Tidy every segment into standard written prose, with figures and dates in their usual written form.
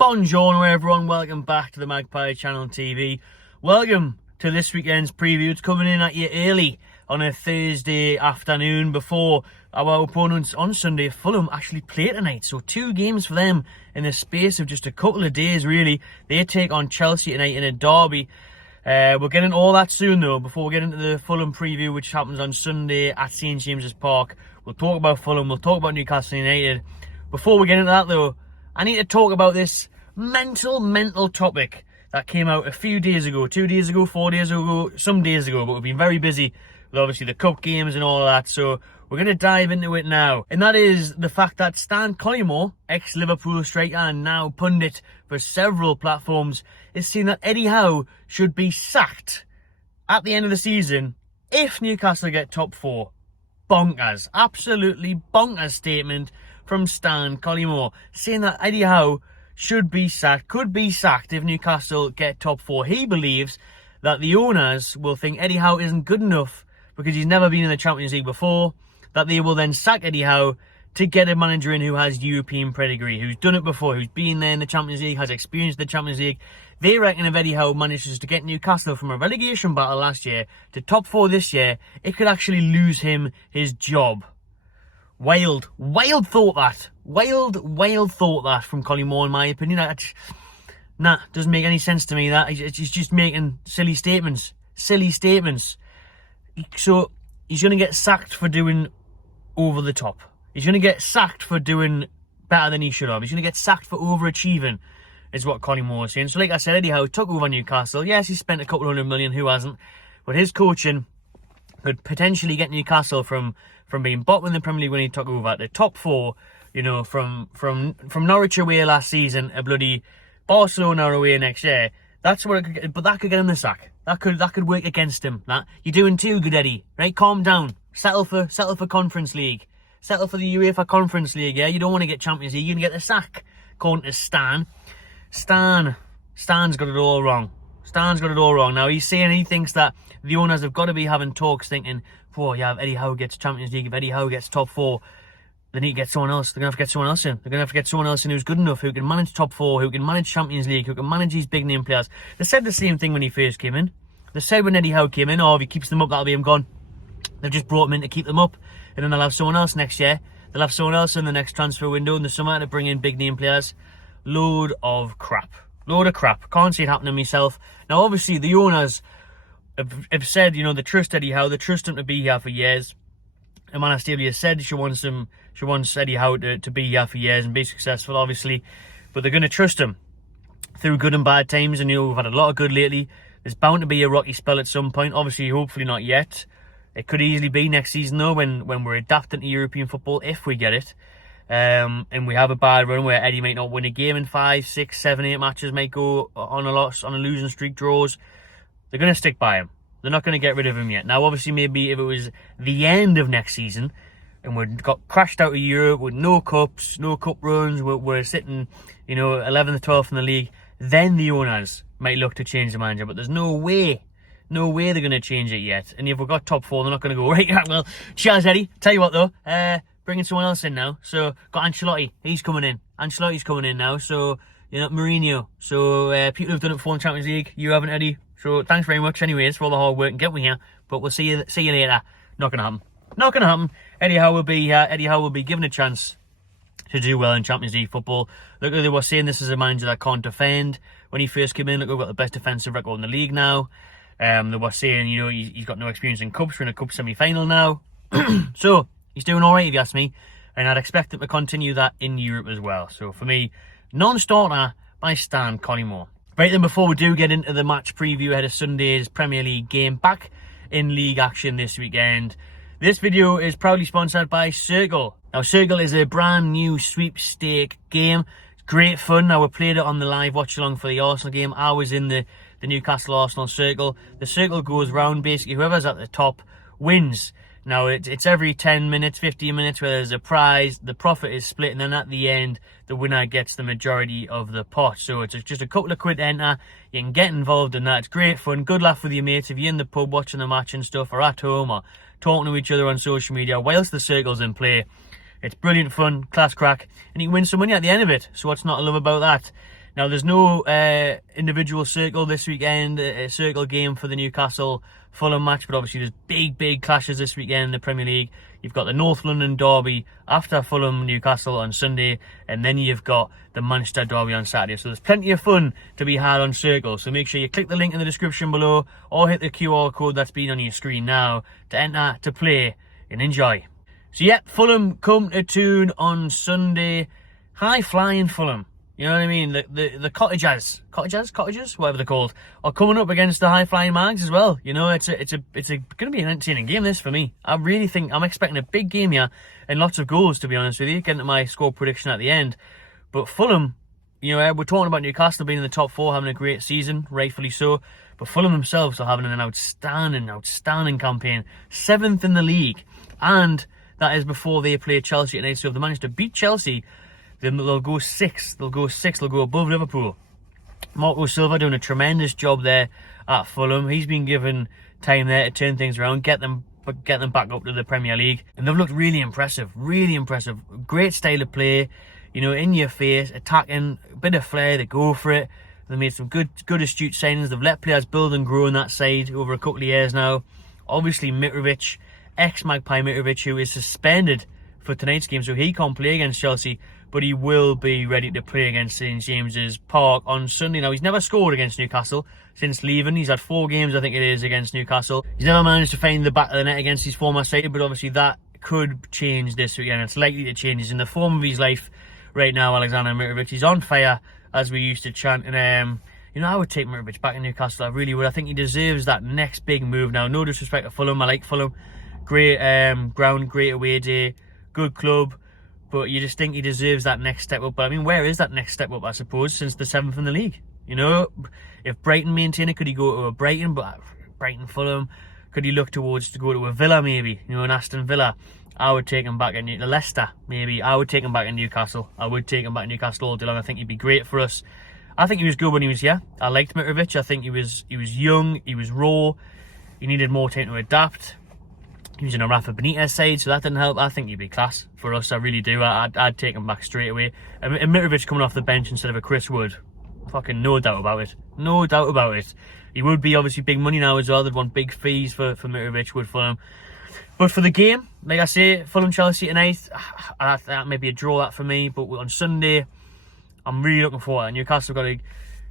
Buongiorno everyone, welcome back to the Magpie Channel TV. Welcome to this weekend's preview. It's coming in at you early on a Thursday afternoon before our opponents on Sunday, Fulham, actually play tonight. So 2 games for them in the space of just a couple of days really. They take on Chelsea tonight in a derby. We'll get into all that soon though, before we get into the Fulham preview, which happens on Sunday at St James's Park. We'll talk about Fulham, we'll talk about Newcastle United. Before we get into that though, I need to talk about this mental topic that came out a few days ago, 2 days ago, 4 days ago, some days ago, but we've been very busy with obviously the cup games and all of that, so we're going to dive into it now. And that is the fact that Stan Collymore, ex-Liverpool striker and now pundit for several platforms, is saying that Eddie Howe should be sacked at the end of the season if Newcastle get top 4. Bonkers, absolutely bonkers statement from Stan Collymore, saying that Eddie Howe should be sacked, could be sacked if Newcastle get top 4. He believes that the owners will think Eddie Howe isn't good enough because he's never been in the Champions League before, that they will then sack Eddie Howe to get a manager in who has European pedigree, who's done it before, who's been there in the Champions League, has experienced the Champions League. They reckon if Eddie Howe manages to get Newcastle from a relegation battle last year to top 4 this year, it could actually lose him his job. Wild thought that. Wild thought that from Collymore, in my opinion. Doesn't make any sense to me, that. He's just making silly statements. So, he's going to get sacked for doing over the top. He's going to get sacked for doing better than he should have. He's going to get sacked for overachieving, is what Collymore is saying. So, like I said, Eddie Howe took over Newcastle. Yes, he spent a couple $100 million, who hasn't? But his coaching could potentially get Newcastle from being bottom in the Premier League when he took over the top 4, you know, from Norwich away last season, a bloody Barcelona away next year. That's what it could get, but that could get him the sack. That could work against him. That you're doing too good, Eddie. Right? Calm down. Settle for Conference League. Settle for the UEFA Conference League. Yeah, you don't want to get Champions League. You're gonna get the sack. According to Stan. Stan's got it all wrong. Now he's saying he thinks that the owners have got to be having talks, thinking, "Oh yeah, if Eddie Howe gets Champions League, if Eddie Howe gets top 4, they need to get someone else. They're gonna have to get someone else in. They're gonna have to get someone else in who's good enough, who can manage top 4, who can manage Champions League, who can manage these big name players." They said the same thing when he first came in. They said when Eddie Howe came in, "Oh, if he keeps them up, that'll be him gone." They've just brought him in to keep them up, and then they'll have someone else next year. They'll have someone else in the next transfer window in the summer to bring in big name players. Load of crap. Can't see it happening myself. Now, obviously, the owners have said, you know, they trust Eddie Howe. They trust him to be here for years. Amanda Staley has said she wants Eddie Howe to be here for years and be successful, obviously. But they're going to trust him through good and bad times. And, you know, we've had a lot of good lately. There's bound to be a rocky spell at some point. Obviously, hopefully not yet. It could easily be next season, though, when we're adapting to European football, if we get it. And we have a bad run where Eddie might not win a game in 5, 6, 7, 8 matches, might go on a loss, on a losing streak, draws. They're going to stick by him. They're not going to get rid of him yet. Now, obviously, maybe if it was the end of next season and we got crashed out of Europe with no cups, no cup runs, we're sitting, you know, 11th, 12th in the league, then the owners might look to change the manager. But there's no way they're going to change it yet. And if we've got top 4, they're not going to go, right, well, cheers, Eddie. Tell you what, though, bringing someone else in now. So, got Ancelotti. He's coming in. Ancelotti's coming in now. So, you know, Mourinho. So, people who've done it before in the Champions League. You haven't, Eddie. So, thanks very much, anyways, for all the hard work and get me here. But we'll see you later. Not going to happen. Eddie Howe will be given a chance to do well in Champions League football. Look, they were saying this is a manager that can't defend. When he first came in, look, we've got the best defensive record in the league now. They were saying, you know, he's got no experience in cups. We're in a cup semi-final now. So, he's doing all right, if you ask me, and I'd expect him to continue that in Europe as well. So for me, non-starter by Stan Collymore. Right then, before we do get into the match preview ahead of Sunday's Premier League game, back in league action this weekend, this video is proudly sponsored by Circl. Now, Circl is a brand new sweepstake game. It's great fun. Now, we played it on the live watch-along for the Arsenal game. I was in the Newcastle Arsenal Circl. The circle goes round, basically, whoever's at the top wins. Now, it's every 10 minutes, 15 minutes where there's a prize. The profit is split, and then at the end, the winner gets the majority of the pot. So it's just a couple of quid to enter. You can get involved in that. It's great fun. Good laugh with your mates if you're in the pub watching the match and stuff, or at home, or talking to each other on social media whilst the circle's in play. It's brilliant fun, class crack, and you can win some money at the end of it. So what's not to love about that? Now, there's no individual Circl this weekend, a Circl game for the Newcastle Fulham match, but obviously there's big clashes this weekend in the Premier League. You've got the North London derby after Fulham Newcastle on Sunday, and then you've got the Manchester derby on Saturday. So there's plenty of fun to be had on Circl. So make sure you click the link in the description below, or hit the QR code that's been on your screen now to enter, to play, and enjoy. So yeah, Fulham come to Toon on Sunday. High flying Fulham. You know what I mean? The cottagers, whatever they're called, are coming up against the high flying Mags as well. You know, it's going to be an entertaining game, this, for me. I really think I'm expecting a big game here and lots of goals, to be honest with you. Getting to my score prediction at the end. But Fulham, you know, we're talking about Newcastle being in the top 4, having a great season, rightfully so. But Fulham themselves are having an outstanding campaign. 7th in the league. And that is before they play Chelsea tonight. So if they manage to beat Chelsea, then they'll go 6th. They'll go above Liverpool. Marco Silva doing a tremendous job there at Fulham. He's been given time there to turn things around, get them back up to the Premier League. And they've looked really impressive. Great style of play. You know, in your face, attacking, a bit of flair, they go for it. They've made some good astute signings. They've let players build and grow on that side over a couple of years now. Obviously, Mitrovic, ex-Magpie Mitrovic, who is suspended for tonight's game, so he can't play against Chelsea, but he will be ready to play against St James's Park on Sunday. Now, he's never scored against Newcastle since leaving. He's had 4 games, I think it is, against Newcastle. He's never managed to find the back of the net against his former side, but obviously that could change this weekend. It's likely to change. He's in the form of his life right now, Alexander Mitrovic. He's on fire, as we used to chant. And, you know, I would take Mitrovic back in Newcastle. I really would. I think he deserves that next big move now. No disrespect to Fulham. I like Fulham. Great ground, great away day, good club. But you just think he deserves that next step up. But I mean, where is that next step up, I suppose, since the 7th in the league? You know, if Brighton maintain it, could he go to a Brighton? But Brighton, Fulham, could he look towards to go to a Villa maybe? You know, an Aston Villa. I would take him back in Leicester maybe. I would take him back in Newcastle. I would take him back in Newcastle all day long. I think he'd be great for us. I think he was good when he was here. I liked Mitrovic. I think he was young. He was raw. He needed more time to adapt. He was in a Rafa Benitez side, so that didn't help. I think he'd be class for us. I really do. I'd take him back straight away. And Mitrovic coming off the bench instead of a Chris Wood, fucking no doubt about it. No doubt about it. He would be obviously big money now as well. They'd want big fees for Mitrovic, would Fulham. But for the game, like I say, Fulham-Chelsea tonight, that may be a draw that for me. But on Sunday, I'm really looking forward to it. Newcastle got to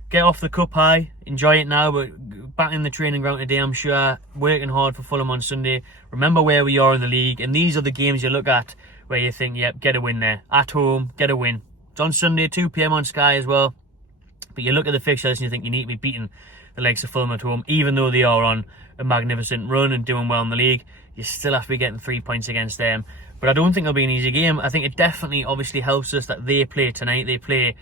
get off the cup high, enjoy it now, but back in the training ground today, I'm sure, working hard for Fulham on Sunday. Remember where we are in the league, and these are the games you look at where you think, yep, get a win there. At home, get a win. It's on Sunday, 2 PM on Sky as well. But you look at the fixtures and you think you need to be beating the likes of Fulham at home, even though they are on a magnificent run and doing well in the league. You still have to be getting 3 points against them. But I don't think it'll be an easy game. I think it definitely obviously helps us that they play tonight. They play,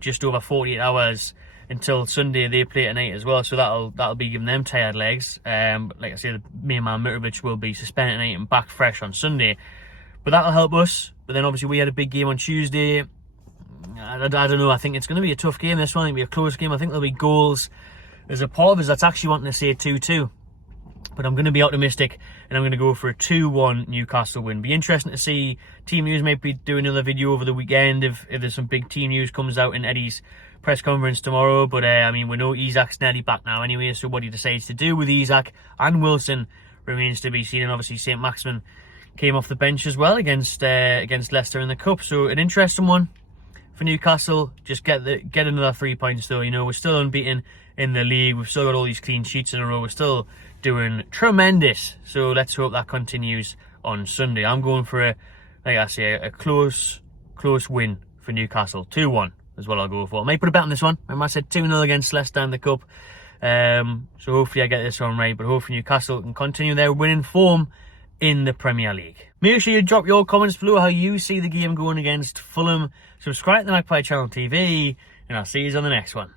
just over 48 hours until Sunday. They play tonight as well, so that'll be giving them tired legs. Like I say, the main man Mitrovic will be suspended tonight and back fresh on Sunday. But that'll help us. But then obviously we had a big game on Tuesday. I don't know. I think it's going to be a tough game, this one. I think it'll be a close game. I think there'll be goals. There's a part of us that's actually wanting to say 2-2. But I'm going to be optimistic and I'm going to go for a 2-1 Newcastle win. Be interesting to see. Team News might be doing another video over the weekend if there's some big team news comes out in Eddie's press conference tomorrow. But I mean, we know Isak's nearly back now anyway, so what he decides to do with Isak and Wilson remains to be seen. And obviously St Maximin came off the bench as well against Leicester in the Cup. So an interesting one for Newcastle. Just get another 3 points though. You know, we're still unbeaten in the league. We've still got all these clean sheets in a row. We're still doing tremendous. So let's hope that continues on Sunday. I'm going for a close win for Newcastle. 2-1 is what I'll go for. I might put a bet on this one. I said 2-0 against Leicester in the Cup. So hopefully I get this one right. But hopefully Newcastle can continue their winning form in the Premier League. Make sure you drop your comments below how you see the game going against Fulham. Subscribe to the Magpie Channel TV, and I'll see you on the next one.